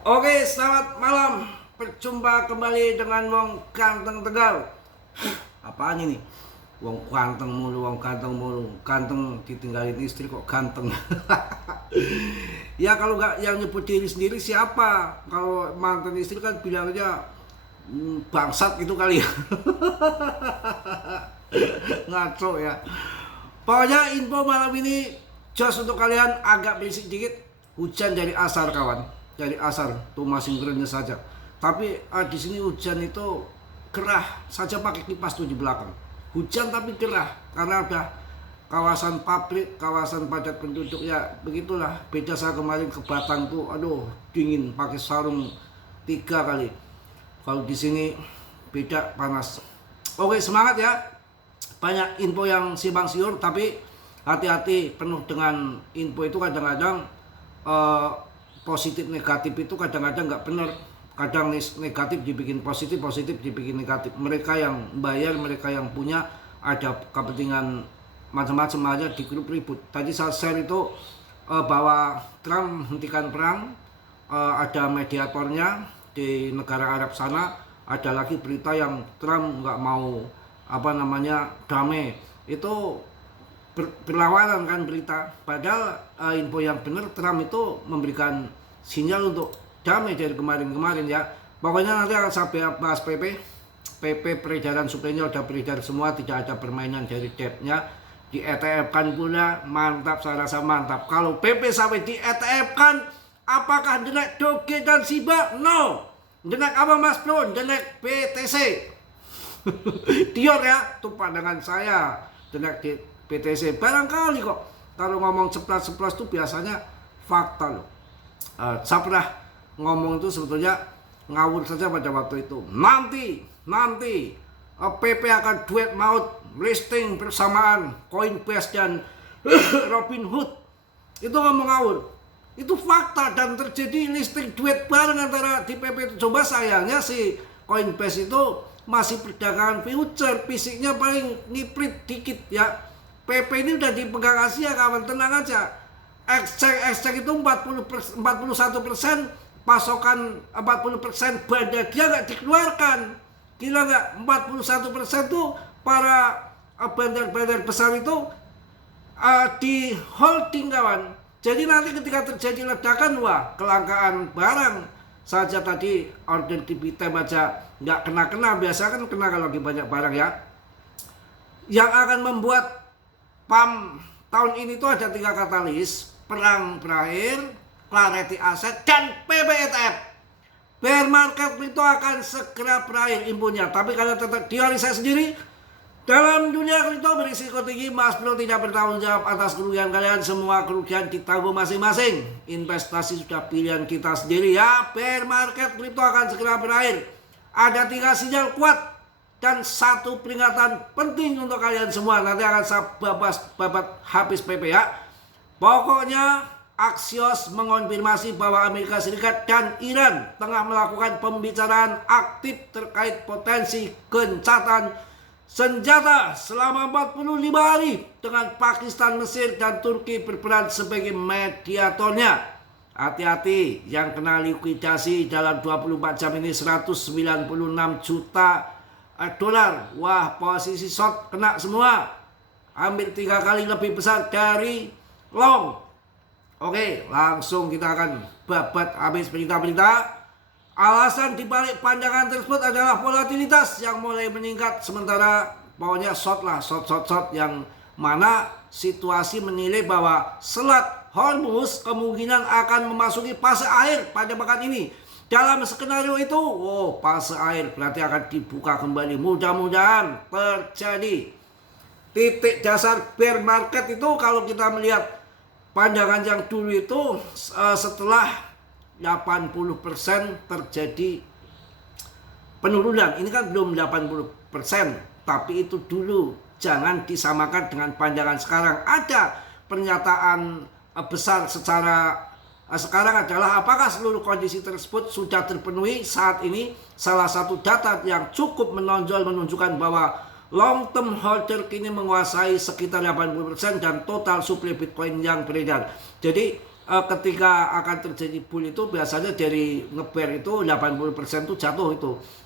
Oke, selamat malam. Berjumpa kembali dengan Wong Ganteng Tegal. Apaan ini? Wong ganteng mulu, wong ganteng mulu. Ganteng ditinggalin istri kok ganteng. Ya kalau nggak yang nyebut diri sendiri siapa? Kalau mantan istri kan bilangnya bangsat gitu kali ya. Ngaco ya. Pokoknya info malam ini just untuk kalian agak berisik dikit. Hujan dari asar kawan, dari asar tuh masih ngerenya saja. Tapi di sini hujan itu gerah saja pakai kipas tuh di belakang. Hujan tapi gerah karena ada kawasan pabrik, kawasan padat penduduk ya begitulah. Beda saya kemarin ke Batang tuh, aduh dingin pakai sarung 3 kali. Kalau di sini beda panas. Oke semangat ya. Banyak info yang simpang siur tapi hati-hati, penuh dengan info itu kadang-kadang positif negatif itu kadang-kadang nggak benar. Kadang negatif dibikin positif, positif dibikin negatif. Mereka yang bayar, mereka yang punya ada kepentingan macam-macam aja di grup ribut. Tadi saya share itu bahwa Trump hentikan perang, ada mediatornya di negara Arab sana. Ada lagi berita yang Trump nggak mau damai. Itu berlawanan kan berita. Padahal info yang benar, Trump itu memberikan sinyal untuk damai dari kemarin-kemarin ya. Pokoknya nanti akan saya bahas PP peredaran suplainya udah beredar semua, tidak ada permainan dari debtnya. Di ETF kan pula mantap, saya rasa mantap. Kalau PP sampai di ETF kan, apakah denek Doge dan Shiba? No. Denek apa Mas Bro? Denek BTC. Dior ya, itu pandangan saya. Denek di BTC barangkali kok. Kalau ngomong ceplas-ceplas tuh biasanya fakta loh. Saya pernah ngomong itu sebetulnya ngawur saja pada waktu itu. Nanti PP akan duet maut listing bersamaan Coinbase dan Robinhood. Itu ngomong ngawur. Itu fakta dan terjadi listing duet bareng antara di PP itu. Coba sayangnya si Coinbase itu masih perdagangan future, fisiknya paling ngiprit dikit ya. PP ini udah dipegang Asia kawan, tenang aja. Exchange itu 41%, pasokan 40% bandar dia nggak dikeluarkan. Gila nggak? 41% tuh para bandar-bandar besar itu di holding kawan. Jadi nanti ketika terjadi ledakan, wah kelangkaan barang saja. Tadi order di Bitem aja nggak kena, biasa kan kena kalau lagi banyak barang ya. Yang akan membuat PAM tahun ini tuh ada 3 katalis: perang berakhir, clarity aset, dan PPETF. Bear market itu akan segera berakhir infonya. Tapi kalau tetap diari saya sendiri, dalam dunia kripto berisiko tinggi, Mas Bro tidak bertanggung jawab atas kerugian kalian. Semua kerugian ditanggung masing-masing. Investasi sudah pilihan kita sendiri ya. Bear market kripto akan segera berakhir. Ada 3 sinyal kuat dan 1 peringatan penting untuk kalian semua. Nanti akan saya babat habis PP ya. Pokoknya Axios mengonfirmasi bahwa Amerika Serikat dan Iran tengah melakukan pembicaraan aktif terkait potensi gencatan senjata selama 45 hari dengan Pakistan, Mesir, dan Turki berperan sebagai mediatornya. Hati-hati, yang kena likuidasi dalam 24 jam ini 196 juta dolar. Wah, posisi short kena semua. Hampir 3 kali lebih besar dari long. Oke, langsung kita akan babat habis berita-berita. Alasan dibalik pandangan tersebut adalah volatilitas yang mulai meningkat, sementara pokoknya short yang mana situasi menilai bahwa Selat Hormuz kemungkinan akan memasuki fase akhir pada pekan ini. Dalam skenario itu, fase akhir berarti akan dibuka kembali. Mudah-mudahan terjadi. Titik dasar bear market itu kalau kita melihat pandangan yang dulu itu setelah 80% terjadi penurunan. Ini kan belum 80%, tapi itu dulu. Jangan disamakan dengan pandangan sekarang. Ada pernyataan besar secara sekarang adalah apakah seluruh kondisi tersebut sudah terpenuhi saat ini. Salah satu data yang cukup menonjol menunjukkan bahwa long term holder kini menguasai sekitar 80% dan total suplai Bitcoin yang beredar. Jadi ketika akan terjadi bull itu biasanya dari ngeber itu 80% itu jatuh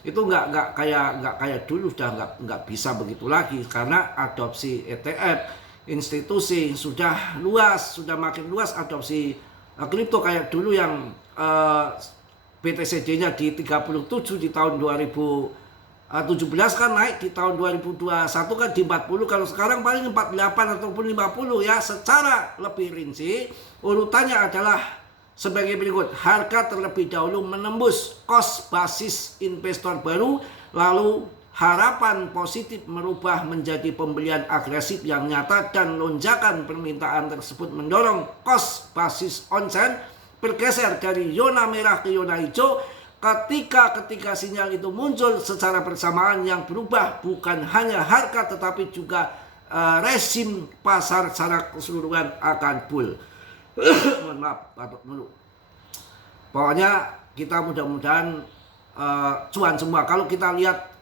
itu nggak kayak dulu, sudah nggak bisa begitu lagi karena adopsi ETF institusi sudah makin luas adopsi kripto. Kayak dulu yang BTCD-nya di 37 di tahun 2017 kan naik di tahun 2021 kan di 40, kalau sekarang paling 48 ataupun 50 ya. Secara lebih rinci urutannya adalah sebagai berikut: harga terlebih dahulu menembus cost basis investor baru, lalu harapan positif merubah menjadi pembelian agresif yang nyata, dan lonjakan permintaan tersebut mendorong cost basis onsen bergeser dari zona merah ke zona hijau. Ketika sinyal itu muncul secara bersamaan, yang berubah bukan hanya harga tetapi juga rezim pasar secara keseluruhan akan bull. Mohon maaf, batuk dulu. Pokoknya kita mudah-mudahan cuan semua. Kalau kita lihat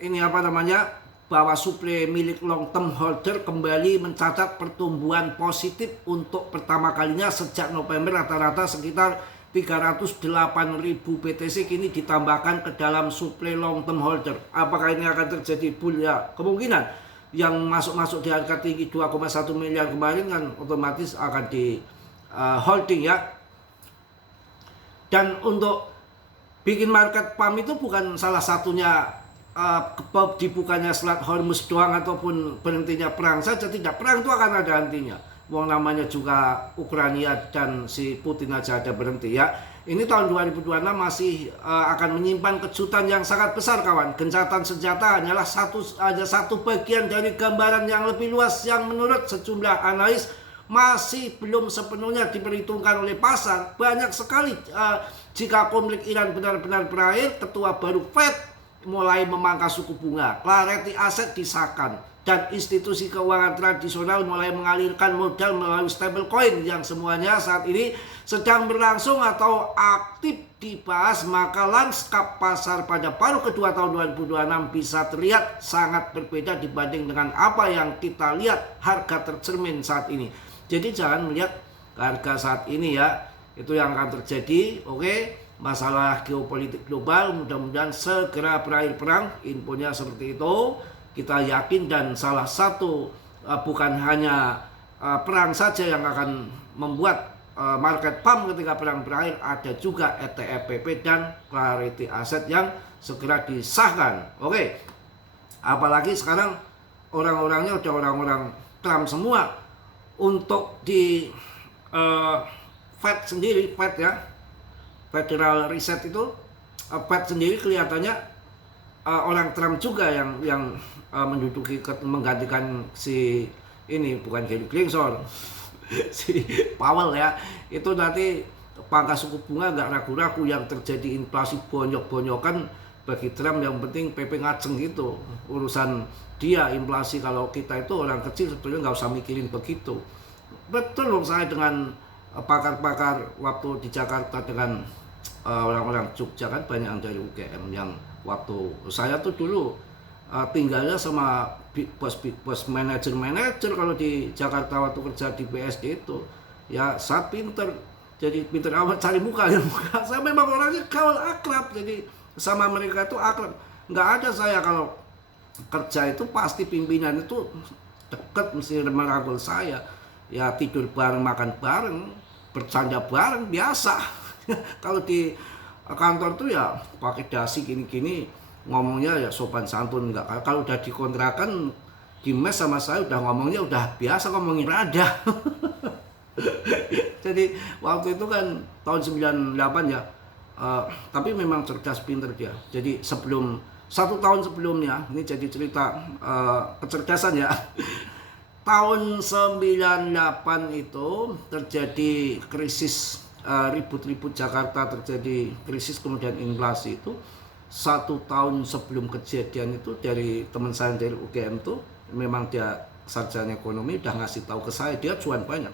ini apa namanya, bahwa suplai milik long term holder kembali mencatat pertumbuhan positif untuk pertama kalinya sejak November. Rata-rata sekitar 308.000 BTC kini ditambahkan ke dalam suplai long term holder. Apakah ini akan terjadi bull? Ya, kemungkinan. Yang masuk di harga tinggi 2,1 miliar kemarin kan otomatis akan di holding ya. Dan untuk bikin market pump itu bukan salah satunya dibukanya Selat Hormuz doang ataupun berhentinya perang saja. Tidak, perang itu akan ada hentinya. Wong namanya juga Ukraina dan si Putin aja ada berhenti ya. Ini tahun 2026 masih akan menyimpan kejutan yang sangat besar kawan. Gencatan senjata hanyalah satu bagian dari gambaran yang lebih luas yang menurut sejumlah analis masih belum sepenuhnya diperhitungkan oleh pasar. Banyak sekali jika konflik Iran benar-benar berakhir, ketua baru Fed mulai memangkas suku bunga, clarity aset disahkan, dan institusi keuangan tradisional mulai mengalirkan modal melalui stablecoin yang semuanya saat ini sedang berlangsung atau aktif dibahas. Maka lanskap pasar pada paruh kedua tahun 2026 bisa terlihat sangat berbeda dibanding dengan apa yang kita lihat harga tercermin saat ini. Jadi jangan melihat harga saat ini ya, itu yang akan terjadi. Oke, masalah geopolitik global mudah-mudahan segera berakhir perang, infonya seperti itu. Kita yakin, dan salah satu bukan hanya perang saja yang akan membuat market pump ketika perang berakhir, ada juga ETF PP dan clarity aset yang segera disahkan. Oke, apalagi sekarang orang-orangnya udah orang-orang Trump semua. Untuk di Fed sendiri, Fed ya, Federal Reserve itu, Fed sendiri kelihatannya orang Trump juga yang menduduki menggantikan si ini, bukan Gary Gensler, si Powell ya. Itu nanti pangkas suku bunga nggak ragu-ragu. Yang terjadi inflasi bonyok-bonyokan bagi Trump yang penting PP ngaceng gitu. Urusan dia inflasi, kalau kita itu orang kecil sebetulnya nggak usah mikirin begitu. Betul loh, saya dengan pakar-pakar waktu di Jakarta dengan orang-orang Jogja kan banyak yang dari UGM, yang waktu saya tuh dulu tinggalnya sama big boss manajer kalau di Jakarta waktu kerja di BSD itu ya. Saya pinter, jadi pinter amat cari muka ya. Saya memang orangnya gaul akrab, jadi sama mereka itu akrab. Nggak ada saya kalau kerja itu pasti pimpinan itu deket, mesti merangkul saya ya, tidur bareng, makan bareng, bercanda bareng biasa. Kalau di kantor tuh ya pakai dasi gini-gini, ngomongnya ya sopan santun. Enggak, kalau udah dikontrakan di mes sama saya udah ngomongnya udah biasa, ngomongin rada. Jadi waktu itu kan tahun 98 ya, tapi memang cerdas, pinter dia. Jadi sebelum 1 tahun sebelumnya, ini jadi cerita kecerdasan ya. Tahun 98 itu terjadi krisis, ribut-ribut Jakarta, terjadi krisis kemudian inflasi. Itu 1 tahun sebelum kejadian itu, dari teman saya dari UGM tuh, memang dia sarjana ekonomi, udah ngasih tahu ke saya dia cuan banyak.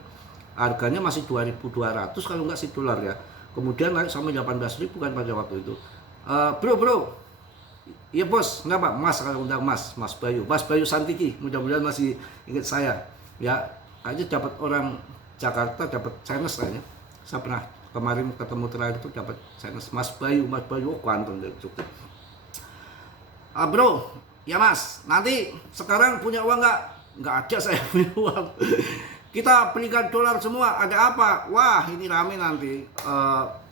Harganya masih 2.200 kalau nggak $1 ya. Kemudian naik sampai 18.000 kan pada waktu itu. Bro, iya bos, kenapa? Mas, kalau undang Mas Bayu Santiki, mudah-mudahan masih ingat saya. Ya, aja dapat orang Jakarta dapat Chinese kayaknya. Saya pernah kemarin ketemu terakhir itu dapat Chinese. Mas Bayu oh kuantum dari Jogja. Bro, ya Mas, nanti sekarang punya uang nggak? Nggak ada saya punya uang. Kita belikan dolar semua, ada apa? Wah, ini rame nanti.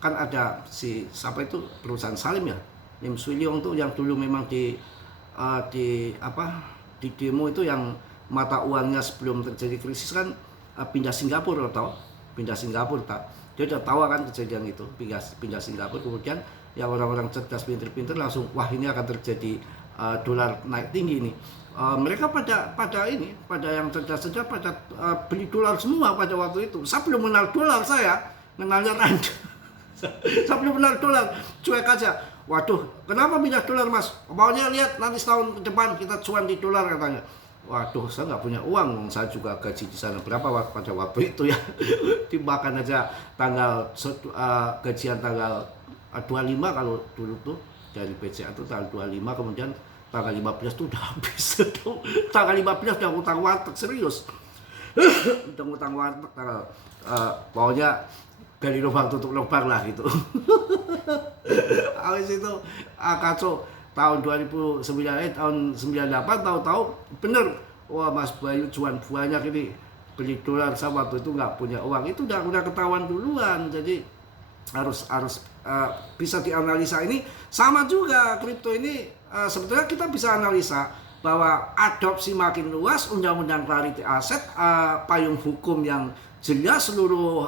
Kan ada siapa itu perusahaan Salim ya, Lim Swee Leong tuh yang dulu memang di demo itu yang mata uangnya sebelum terjadi krisis kan pindah Singapura atau pindah Singapura tak. Dia udah tahu kan kejadian itu, pindah Singapura, kemudian ya orang-orang cerdas pinter-pinter langsung wah ini akan terjadi dolar naik tinggi nih. Mereka pada yang cerdas-cerdas pada beli dolar semua pada waktu itu. Saya belum kenal dolar, saya kenalnya Anda. Saya belum kenal dolar, cuek aja. Waduh, kenapa pindah dolar Mas? Pokoknya lihat nanti setahun ke depan kita cuan di dolar katanya. Waduh, saya nggak punya uang, saya juga gaji di sana berapa pada waktu itu ya. Dimakan aja gajian tanggal 25 kalau dulu tuh dari BCA itu tanggal 25, kemudian tanggal 15 tuh udah habis. Tanggal 15 udah utang warteg serius. Udah utang warteg tanggal pokoknya dari lubang tutup lubang lah gitu. Habis itu kacau tahun 2009 tahun 98 tahu-tahu bener wah Mas Bayu cuan banyak ini beli dolar. Saya waktu itu nggak punya uang, itu udah ketahuan duluan. Jadi harus bisa dianalisa. Ini sama juga kripto ini. Sebetulnya kita bisa analisa bahwa adopsi makin luas, undang-undang clarity aset, payung hukum yang jelas, seluruh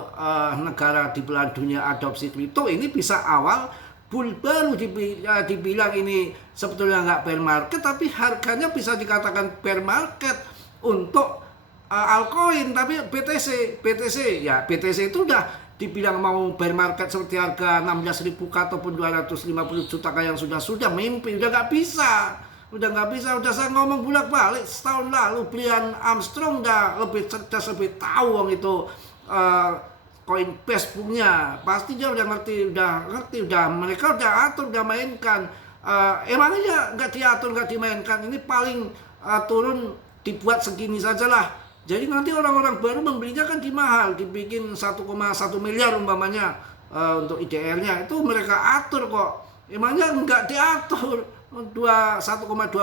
negara di belahan dunia adopsi kripto, ini bisa awal bull baru dibilang ini sebetulnya nggak bear market, tapi harganya bisa dikatakan bear market untuk altcoin. Tapi BTC itu udah dibilang mau bear market seperti harga 16.000 ataupun 250 juta kayak yang sudah mimpi, udah nggak bisa. Udah saya ngomong bolak-balik setahun lalu. Brian Armstrong udah lebih cerdas, lebih tahu wong itu Coinbase punya, pasti dia udah ngerti, mereka udah atur, udah mainkan. Emangnya nggak diatur, nggak dimainkan, ini paling turun dibuat segini sajalah. Jadi nanti orang-orang baru membelinya kan mahal, dibikin 1,1 miliar umpamanya untuk IDR-nya, itu mereka atur kok. Emangnya nggak diatur. 1,2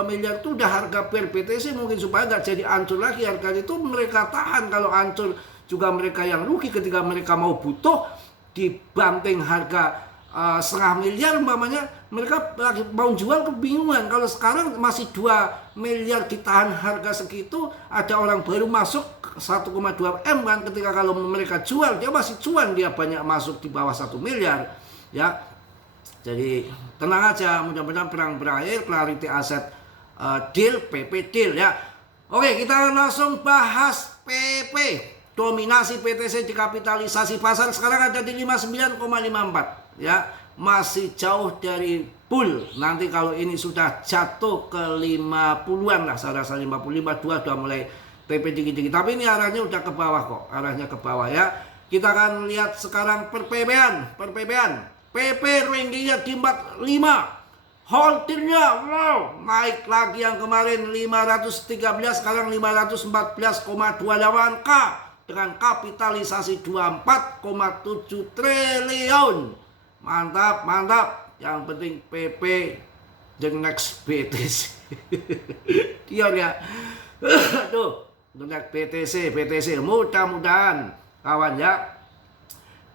miliar itu udah harga per BTC, mungkin supaya nggak jadi hancur lagi harganya, itu mereka tahan. Kalau hancur juga mereka yang rugi ketika mereka mau butuh dibanting harga 0,5 miliar umpamanya, mereka lagi mau jual kebingungan. Kalau sekarang masih 2 miliar ditahan harga segitu, ada orang baru masuk 1,2 M kan, ketika kalau mereka jual dia masih cuan, dia banyak masuk di bawah 1 miliar ya. Jadi tenang aja, mudah-mudahan perang berakhir, clarity aset deal, PP deal ya. Oke, kita langsung bahas PP. Dominasi PTC di kapitalisasi pasar sekarang ada di 59,54 ya, masih jauh dari bull. Nanti kalau ini sudah jatuh ke 50-an lah, saya rasa 55-2 sudah mulai PP dikit-dikit. Tapi ini arahnya udah ke bawah kok, arahnya ke bawah ya. Kita akan lihat sekarang perPB-an. PP ranking-nya di 45. Holdingnya wow, naik lagi, yang kemarin 513 sekarang 514,28K dengan kapitalisasi 24,7 triliun. Mantap. Yang penting PP the next BTC. Dion ya. Tuh, the next BTC mudah-mudahan kawan ya.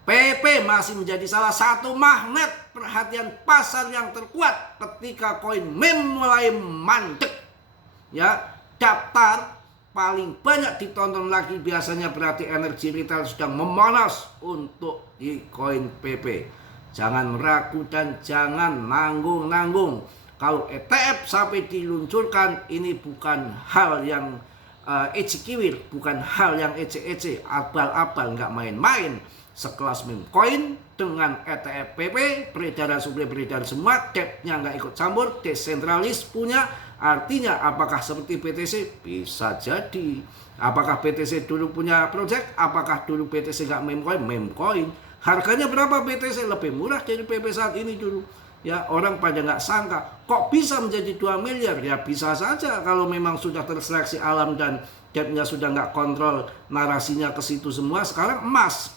PP masih menjadi salah satu magnet perhatian pasar yang terkuat ketika koin meme mulai mandek ya. Daftar paling banyak ditonton lagi biasanya berarti energi retail sedang memanas untuk di koin PP. Jangan ragu dan jangan nanggung. Kalau ETF sampai diluncurkan, ini bukan hal yang ece-kiwir, bukan hal yang ece-ece, abal-abal, nggak main-main. Sekelas meme coin dengan ETF PP, peredaran beredar semua, depth-nya nggak ikut campur, desentralis punya. Artinya apakah seperti BTC? Bisa jadi. Apakah BTC dulu punya project? Apakah dulu BTC nggak meme coin? Harganya berapa BTC? Lebih murah dari PP saat ini dulu. Ya, orang pada nggak sangka kok bisa menjadi 2 miliar. Ya bisa saja kalau memang sudah terseleksi alam dan Depnya sudah nggak kontrol, narasinya ke situ semua. Sekarang emas.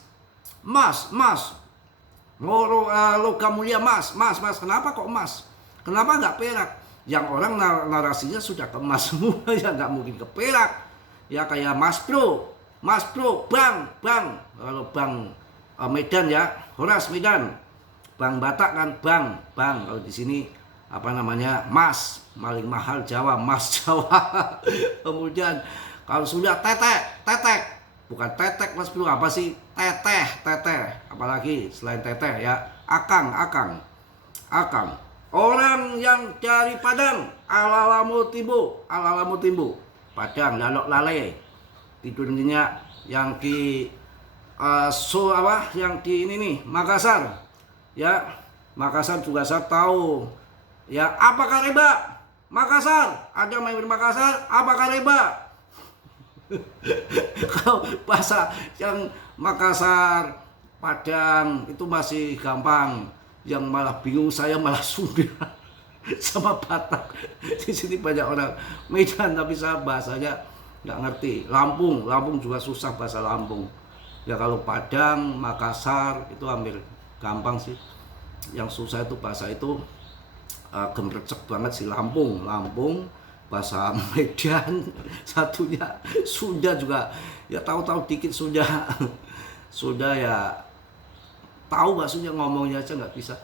Logam mulia emas. Kenapa kok emas? Kenapa nggak perak? Yang orang narasinya sudah ke emas semua, ya nggak mungkin ke perak. Ya kayak Mas Bro, Bang. Kalau Bang Medan ya, Horas Medan. Bang Batak kan Bang. Kalau di sini apa namanya, Mas, paling mahal Jawa, Mas Jawa. Kemudian kalau sudah tetek, bukan tetek Mas Bro, apa sih? Teteh, apalagi selain teteh ya, akang. Orang yang dari Padang, alalamu timbu, Padang, lalok lale, tidur nyenyak. Yang di yang di ini nih, Makassar, ya, Makassar juga saya tahu. Ya, apa kareba? Makassar, ada main di Makassar, apa kareba? Kalau bahasa yang Makassar, Padang itu masih gampang. Yang malah bingung saya malah Sunda sama Batak. Di sini banyak orang Medan tapi saya bahasanya nggak ngerti. Lampung juga susah bahasa Lampung. Ya kalau Padang, Makassar itu hampir gampang sih. Yang susah itu bahasa itu gemrecek banget sih Lampung, bahasa Medan. Satunya Sunda juga ya, tahu dikit Sunda. Sunda ya tahu bahasanya, ngomongnya aja nggak bisa.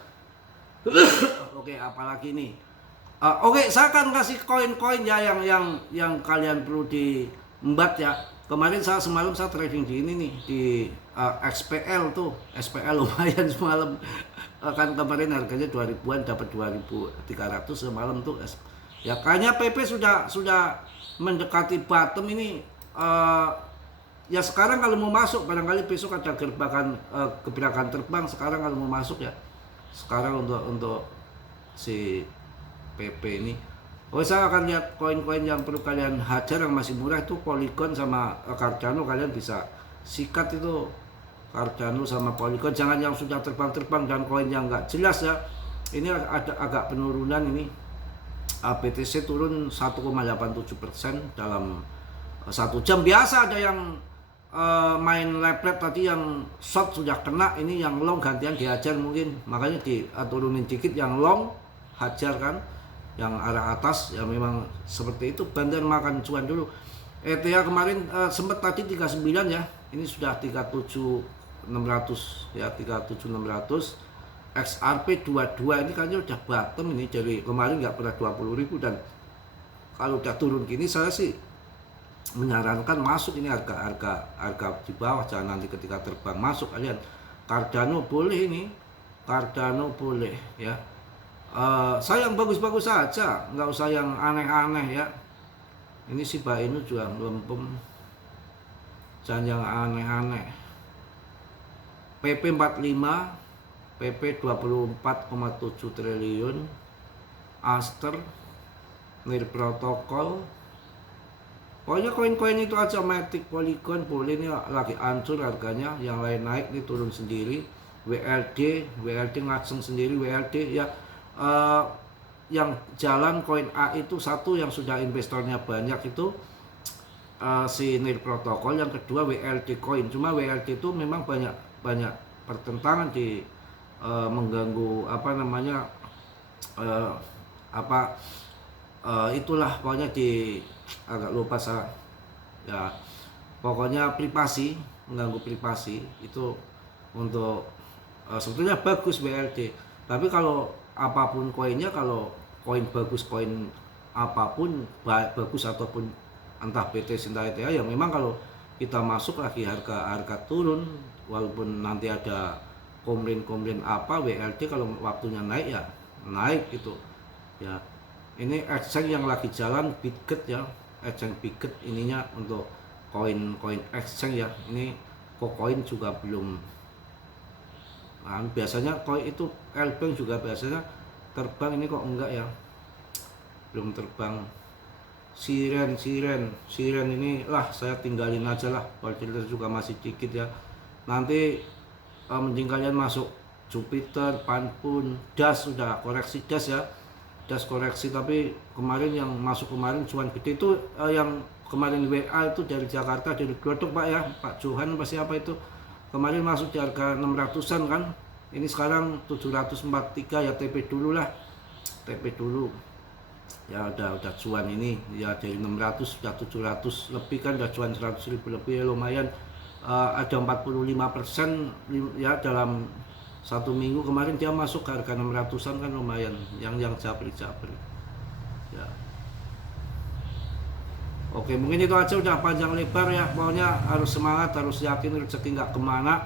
Oke, apalagi nih? Oke, saya akan kasih koin-koin ya yang kalian perlu diembat ya. Kemarin semalam saya trading di ini nih, di XPL tuh. SPL lumayan semalam. Kan kemarin harganya 2000-an, dapat 2300 semalam tuh. Ya kayaknya PP sudah mendekati bottom ini. Ya sekarang kalau mau masuk, barangkali besok ada gebrakan terbang. Sekarang kalau mau masuk ya, sekarang untuk si PP ini. Saya akan lihat koin-koin yang perlu kalian hajar yang masih murah itu Polygon sama Cardano. Kalian bisa sikat itu Cardano sama Polygon. Jangan yang sudah terbang dan koin yang nggak jelas ya. Ini ada agak penurunan ini. BTC turun 1,87% dalam 1 jam. Biasa ada yang main leplet tadi yang short sudah kena, ini yang long gantian dihajar mungkin, makanya diturunin dikit yang long hajar kan, yang arah atas ya memang seperti itu, bandar makan cuan dulu. ETH kemarin sempat tadi 39 ya, ini sudah 37.600 ya, 37.600. XRP 22 ini kayaknya udah bottom ini, dari kemarin nggak pernah 20.000, dan kalau udah turun gini saya sih menyarankan masuk ini harga di bawah, jangan nanti ketika terbang masuk kalian. Cardano boleh ini, Cardano boleh ya. Saya yang bagus-bagus saja, nggak usah yang aneh-aneh ya. Ini si Mbak Inu juga melempem, jangan yang aneh-aneh. PP 45, PP 24,7 triliun, Aster, Nir Protocol. Pokoknya koin-koin itu aja, Matic, Polygon boleh nih, lagi hancur harganya, yang lain naik nih turun sendiri. WLD ngaceng sendiri, WLD ya. Yang jalan koin A itu satu yang sudah investornya banyak itu si Nir Protocol, yang kedua WLD coin. Cuma WLD itu memang banyak pertentangan di mengganggu apa namanya itulah pokoknya agak lupa saya ya, pokoknya privasi, mengganggu privasi itu. Untuk sebetulnya bagus BLD, tapi kalau apapun koinnya, kalau koin bagus, koin apapun bagus ataupun entah BTC entah ETH ya, memang kalau kita masuk lagi harga turun, walaupun nanti ada komplain apa, WLD kalau waktunya naik ya naik gitu ya. Ini exchange yang lagi jalan Bitget ya, exchange Bitget ininya untuk koin exchange ya. Ini Kokoin juga belum. Nah, biasanya koin itu Lbank juga biasanya terbang, ini kok enggak ya, belum terbang. Siren ini lah saya tinggalin aja lah, volatility juga masih dikit ya. Nanti mending kalian masuk Jupiter, Panpun, Das sudah koreksi Das ya. Das koreksi, tapi kemarin yang masuk kemarin cuan gede itu yang kemarin WA itu dari Jakarta, dari Glodok Pak ya, Pak Johan apa siapa itu, kemarin masuk di harga 600-an kan, ini sekarang 743 ya, TP dulu lah, TP dulu ya, udah cuan ini ya, dari 600 sudah 700 lebih kan, udah cuan 100.000 lebih ya, lumayan. Ada 45% ya dalam satu minggu. Kemarin dia masuk ke harga 600-an kan, lumayan yang japri ya. Oke, mungkin itu aja, udah panjang lebar ya. Pokoknya harus semangat, harus yakin, rezeki nggak kemana.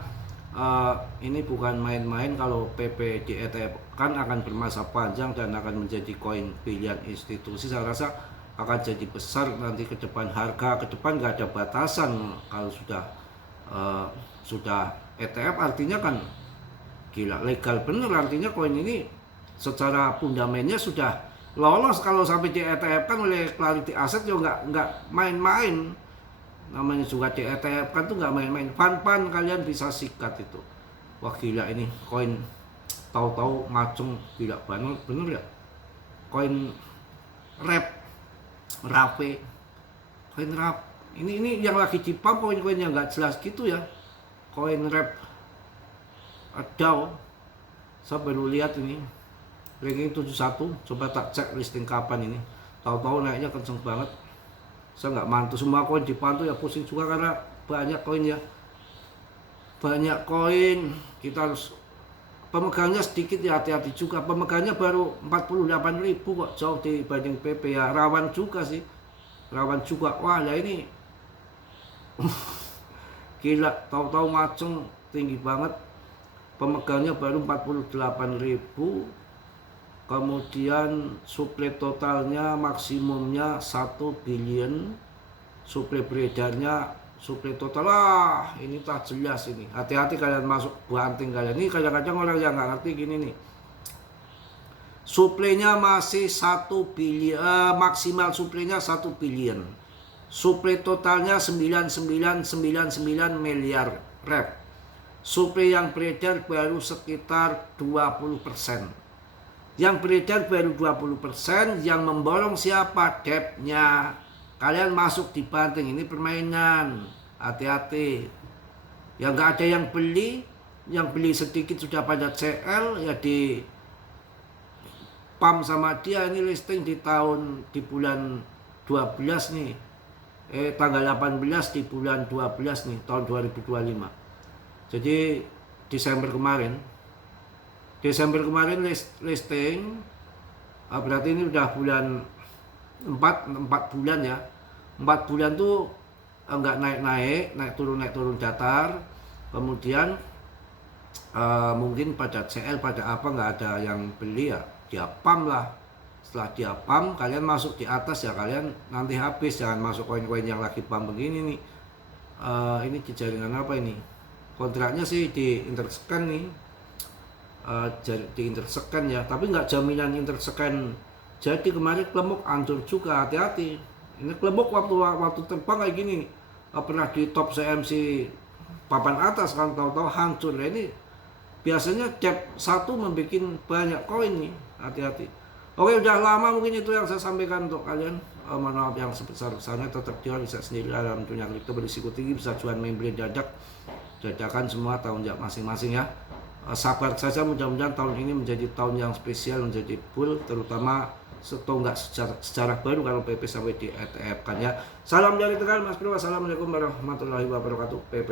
Ini bukan main-main. Kalau PP di ETF kan akan bermasa panjang dan akan menjadi koin pilihan institusi. Saya rasa akan jadi besar nanti ke depan. Harga ke depan nggak ada batasan. Kalau sudah ETF artinya kan gila, legal bener. Artinya koin ini secara fundamennya sudah lolos. Kalau sampai di ETF kan oleh Clarity Asset juga nggak main-main. Namanya juga di ETF kan tuh nggak main-main. Pan kalian bisa sikat itu. Wah gila ini koin, tahu-tahu ngacung, gila bener ya. Koin Rape, koin Rap. Ini yang lagi di pump koin-koin yang nggak jelas gitu ya. Koin Rap DAO. Saya baru lihat ini. Ranking 71, coba tak cek listing kapan ini. Tahu-tahu naiknya kenceng banget. Saya nggak mantu, semua koin dipantau ya pusing juga karena banyak koin ya. Banyak koin, kita harus pemegangnya sedikit ya, hati-hati juga. Pemegangnya baru 48.000 kok, jauh dibanding PP ya. Rawan juga sih. Rawan juga. Wah, ya ini gila, tahu-tahu macem tinggi banget. Pemegangnya baru 48.000. Kemudian suplai totalnya maksimumnya 1 billion. Suplai beredarnya, suplai total ini tak jelas ini. Hati-hati kalian masuk banting kalian. Ini kadang-kadang orang yang nggak ngerti gini nih. Suplainya masih 1 billion, maksimal suplainya 1 billion. Suplai totalnya 9999 miliar rep. Suplai yang beredar baru sekitar 20%. Yang beredar baru 20%, yang memborong siapa? Depnya. Kalian masuk di banting, ini permainan. Hati-hati. Yang nggak ada yang beli sedikit sudah pada CL, ya di pump sama dia. Ini listing di bulan 12 nih. Tanggal 18 di bulan 12 nih, tahun 2025. Jadi Desember kemarin listing, berarti ini udah bulan 4 bulan ya. 4 bulan tuh enggak naik turun datar. Kemudian mungkin pada CL pada apa nggak ada yang beli ya, dia pump lah. Setelah dia pump, kalian masuk di atas ya, kalian nanti habis. Jangan masuk koin-koin yang lagi pump begini nih. Ini di jaringan apa ini? Kontraknya sih di Interscan nih. Di Interscan ya, tapi nggak jaminan Interscan. Jadi kemarin Klemok hancur juga, hati-hati. Ini Klemok waktu terbang kayak gini nih, pernah di top CMC papan atas kan, tahu-tahu hancur. Nah, ini biasanya Dep 1 membuat banyak koin nih, hati-hati. Oke, udah lama mungkin itu yang saya sampaikan untuk kalian. Mohon maaf yang sebesar-besarnya. Tetap jual bisa sendiri dalam dunia kripto, berisiko tinggi, bisa jual main beli dadakan semua, tahun masing-masing ya. Sabar saja, mudah-mudahan tahun ini menjadi tahun yang spesial, menjadi bull, terutama setonggak sejarah baru kalau PP sampai di ETF kan ya. Salam dari Tegal Mas Bro. Assalamualaikum warahmatullahi wabarakatuh. PP.